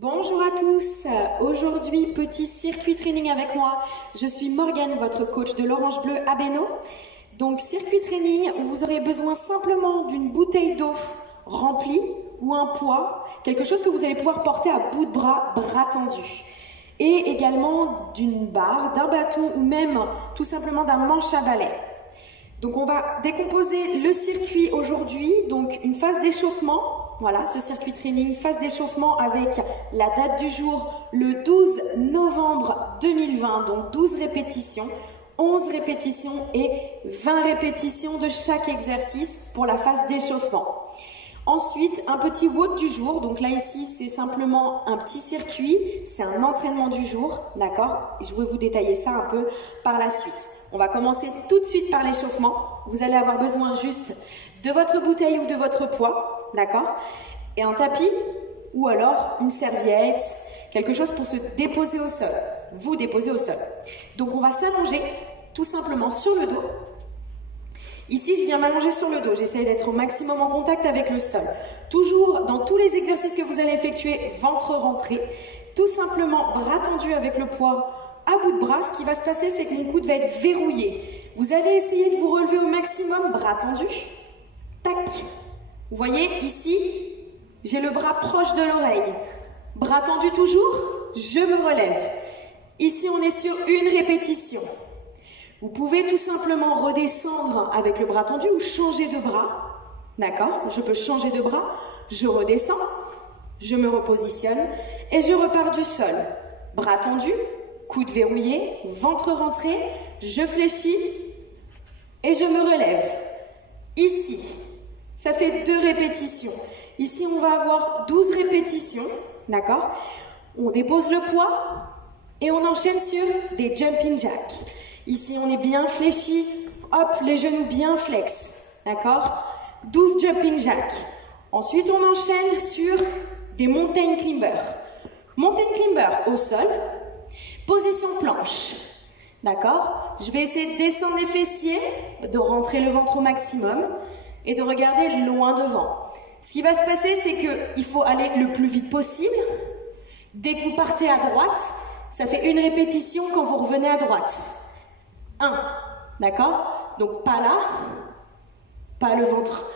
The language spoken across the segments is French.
Bonjour à tous, aujourd'hui petit circuit training avec moi. Je suis Morgane, votre coach de l'Orange Bleu à Bénaud. Donc circuit training où vous aurez besoin simplement d'une bouteille d'eau remplie ou un poids, quelque chose que vous allez pouvoir porter à bout de bras, bras tendus. Et également d'une barre, d'un bâton ou même tout simplement d'un manche à balai. Donc on va décomposer le circuit aujourd'hui, donc une phase d'échauffement. Voilà, ce circuit training, phase d'échauffement avec la date du jour, le 12 novembre 2020, donc 12 répétitions, 11 répétitions et 20 répétitions de chaque exercice pour la phase d'échauffement. Ensuite, un petit WOD du jour, donc là ici c'est simplement un petit circuit, c'est un entraînement du jour, d'accord? Je vais vous détailler ça un peu par la suite. On va commencer tout de suite par l'échauffement. Vous allez avoir besoin juste de votre bouteille ou de votre poids, d'accord? Et un tapis ou alors une serviette, quelque chose pour se déposer au sol, vous déposer au sol. Donc on va s'allonger tout simplement sur le dos. Ici, je viens m'allonger sur le dos, j'essaie d'être au maximum en contact avec le sol. Toujours dans tous les exercices que vous allez effectuer, ventre rentré, tout simplement bras tendus avec le poids à bout de bras. Ce qui va se passer, c'est que mon coude va être verrouillé. Vous allez essayer de vous relever au maximum, bras tendus. Tac. Vous voyez, ici, j'ai le bras proche de l'oreille. Bras tendus toujours, je me relève. Ici, on est sur une répétition. Vous pouvez tout simplement redescendre avec le bras tendu ou changer de bras. D'accord? Je peux changer de bras, je redescends, je me repositionne et je repars du sol. Bras tendus, coude verrouillé, ventre rentré, je fléchis et je me relève. Ici, ça fait 2 répétitions. Ici, on va avoir 12 répétitions. D'accord? On dépose le poids et on enchaîne sur des jumping jacks. Ici, on est bien fléchi. Hop, les genoux bien flex. D'accord? 12 jumping jacks. Ensuite, on enchaîne sur des mountain climbers. Mountain climber au sol. Position planche. D'accord? Je vais essayer de descendre les fessiers, de rentrer le ventre au maximum et de regarder loin devant. Ce qui va se passer, c'est qu'il faut aller le plus vite possible. Dès que vous partez à droite, ça fait une répétition quand vous revenez à droite. 1, d'accord? Donc pas là, pas le ventre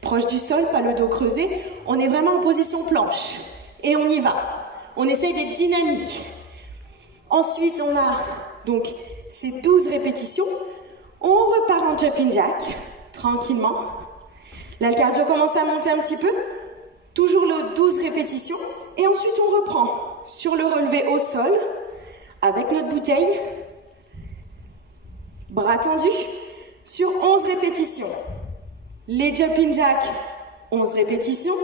proche du sol, pas le dos creusé. On est vraiment en position planche. Et on y va. On essaye d'être dynamique. Ensuite, on a donc ces 12 répétitions. On repart en jumping jack, tranquillement. Là, le cardio commence à monter un petit peu. Toujours le 12 répétitions. Et ensuite, on reprend sur le relevé au sol, avec notre bouteille. Bras tendus, sur 11 répétitions. Les jumping jacks, 11 répétitions.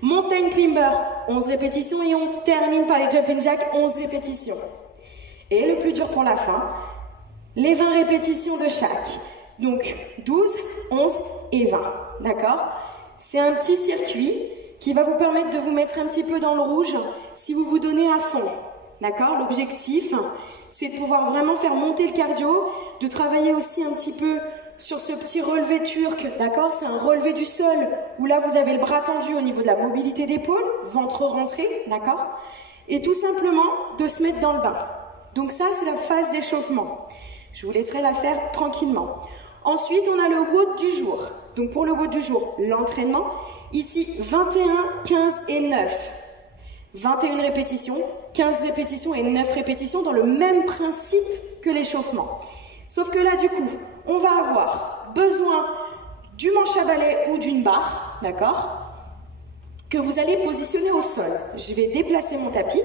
Mountain climber, 11 répétitions. Et on termine par les jumping jacks, 11 répétitions. Et le plus dur pour la fin, les 20 répétitions de chaque. Donc 12, 11 et 20. D'accord? C'est un petit circuit qui va vous permettre de vous mettre un petit peu dans le rouge si vous vous donnez à fond. D'accord? L'objectif, c'est de pouvoir vraiment faire monter le cardio, de travailler aussi un petit peu sur ce petit relevé turc. D'accord? C'est un relevé du sol où là vous avez le bras tendu au niveau de la mobilité d'épaule, ventre rentré. D'accord? Et tout simplement de se mettre dans le bain. Donc ça, c'est la phase d'échauffement. Je vous laisserai la faire tranquillement. Ensuite, on a le WOD du jour. Donc pour le WOD du jour, l'entraînement. Ici, 21, 15 et 9. 21 répétitions, 15 répétitions et 9 répétitions dans le même principe que l'échauffement. Sauf que là, du coup, on va avoir besoin du manche à balai ou d'une barre, d'accord, que vous allez positionner au sol. Je vais déplacer mon tapis.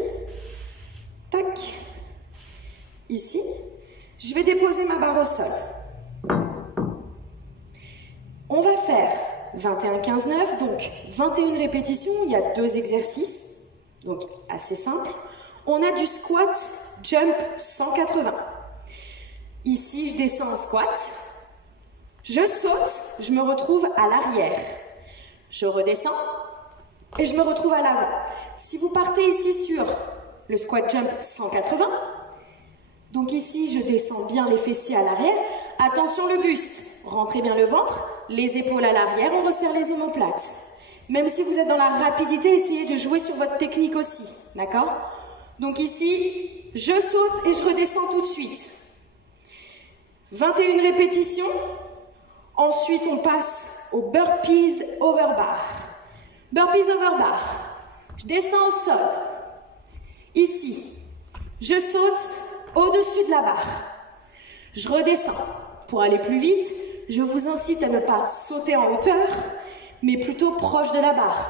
Tac. Ici. Je vais déposer ma barre au sol. On va faire 21, 15, 9, donc 21 répétitions, il y a 2 exercices, donc assez simple. On a du squat, jump 180. Ici, je descends en squat, je saute, je me retrouve à l'arrière. Je redescends et je me retrouve à l'avant. Si vous partez ici sur le squat jump 180, donc ici, je descends bien les fessiers à l'arrière. Attention le buste, rentrez bien le ventre, les épaules à l'arrière, on resserre les omoplates. Même si vous êtes dans la rapidité, essayez de jouer sur votre technique aussi, d'accord? Donc ici, je saute et je redescends tout de suite. 21 répétitions. Ensuite, on passe au burpees over bar. Burpees over bar. Je descends au sol. Ici, je saute au-dessus de la barre. Je redescends. Pour aller plus vite, je vous incite à ne pas sauter en hauteur, mais plutôt proche de la barre,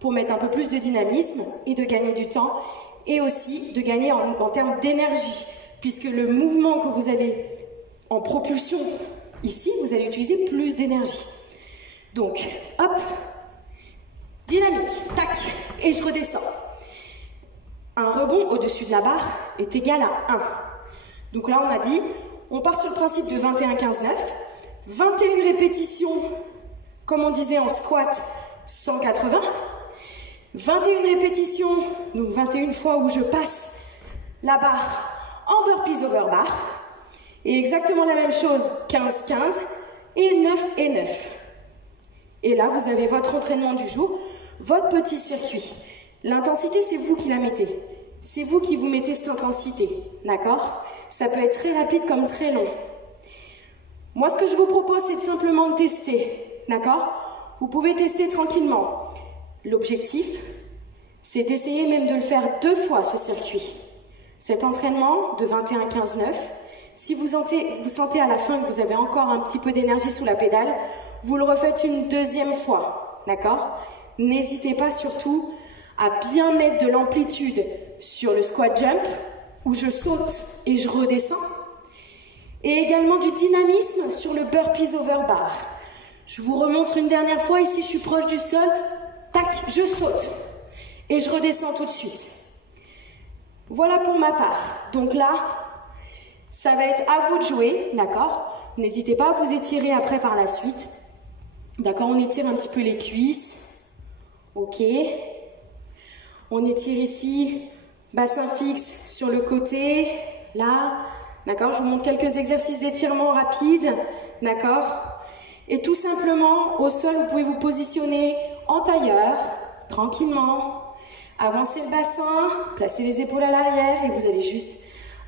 pour mettre un peu plus de dynamisme et de gagner du temps, et aussi de gagner en termes d'énergie, puisque le mouvement que vous allez en propulsion ici, vous allez utiliser plus d'énergie. Donc, hop, dynamique, tac, et je redescends. Un rebond au-dessus de la barre est égal à 1. Donc là, on a dit, on part sur le principe de 21-15-9, 21 répétitions, comme on disait en squat, 180, 21 répétitions, donc 21 fois où je passe la barre en burpees over bar, et exactement la même chose, 15-15, et 9 et 9. Et là, vous avez votre entraînement du jour, votre petit circuit. L'intensité, c'est vous qui la mettez. C'est vous qui vous mettez cette intensité, d'accord? Ça peut être très rapide comme très long. Moi, ce que je vous propose, c'est de simplement tester, d'accord? Vous pouvez tester tranquillement. L'objectif, c'est d'essayer même de le faire 2 fois, ce circuit. Cet entraînement de 21-15-9, si vous sentez à la fin que vous avez encore un petit peu d'énergie sous la pédale, vous le refaites une 2e fois, d'accord? N'hésitez pas surtout à bien mettre de l'amplitude sur le squat jump, où je saute et je redescends, et également du dynamisme sur le burpees over bar. Je vous remontre une dernière fois, ici je suis proche du sol, tac, je saute, et je redescends tout de suite. Voilà pour ma part. Donc là, ça va être à vous de jouer, d'accord? N'hésitez pas à vous étirer après par la suite. D'accord, on étire un petit peu les cuisses. Ok. On étire ici, bassin fixe sur le côté, là. D'accord, je vous montre quelques exercices d'étirement rapides. D'accord. Et tout simplement, au sol, vous pouvez vous positionner en tailleur, tranquillement. Avancez le bassin, placez les épaules à l'arrière et vous allez juste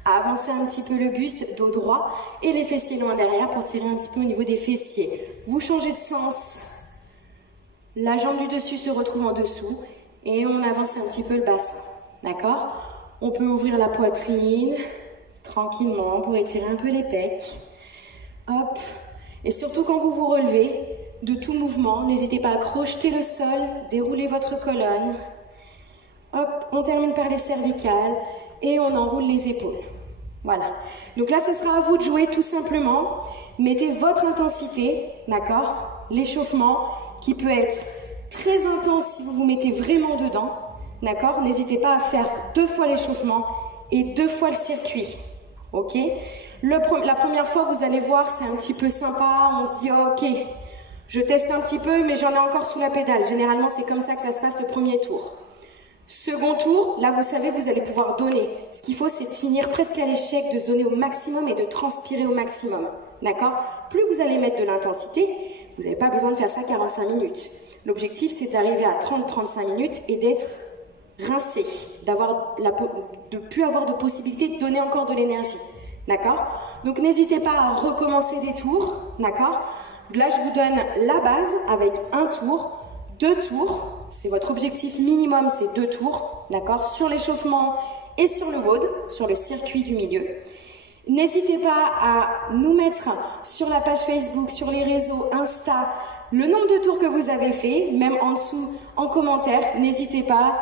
avancer un petit peu le buste, dos droit et les fessiers loin derrière pour tirer un petit peu au niveau des fessiers. Vous changez de sens. La jambe du dessus se retrouve en dessous et on avance un petit peu le bassin. D'accord? On peut ouvrir la poitrine tranquillement pour étirer un peu les pecs. Hop. Et surtout quand vous vous relevez de tout mouvement, n'hésitez pas à crocheter le sol, dérouler votre colonne. Hop, on termine par les cervicales et on enroule les épaules. Voilà. Donc là, ce sera à vous de jouer tout simplement. Mettez votre intensité, d'accord? L'échauffement qui peut être très intense si vous vous mettez vraiment dedans, d'accord? N'hésitez pas à faire 2 fois l'échauffement et 2 fois le circuit, ok? La première fois, vous allez voir, c'est un petit peu sympa. On se dit, oh, ok, je teste un petit peu, mais j'en ai encore sous la pédale. Généralement, c'est comme ça que ça se passe le premier tour. Second tour, là, vous savez, vous allez pouvoir donner. Ce qu'il faut, c'est de finir presque à l'échec, de se donner au maximum et de transpirer au maximum. D'accord? Plus vous allez mettre de l'intensité, vous n'avez pas besoin de faire ça 45 minutes. L'objectif, c'est d'arriver à 30-35 minutes et d'être rincé, de plus avoir de possibilité de donner encore de l'énergie. D'accord? Donc, n'hésitez pas à recommencer des tours. D'accord? Là, je vous donne la base avec 1 tour, 2 tours. C'est votre objectif minimum, c'est 2 tours, d'accord, sur l'échauffement et sur le WOD, sur le circuit du milieu. N'hésitez pas à nous mettre sur la page Facebook, sur les réseaux, Insta, le nombre de tours que vous avez fait, même en dessous, en commentaire, n'hésitez pas.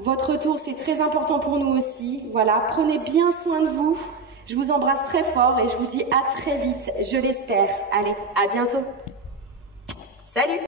Votre tour, c'est très important pour nous aussi. Voilà, prenez bien soin de vous. Je vous embrasse très fort et je vous dis à très vite, je l'espère. Allez, à bientôt. Salut!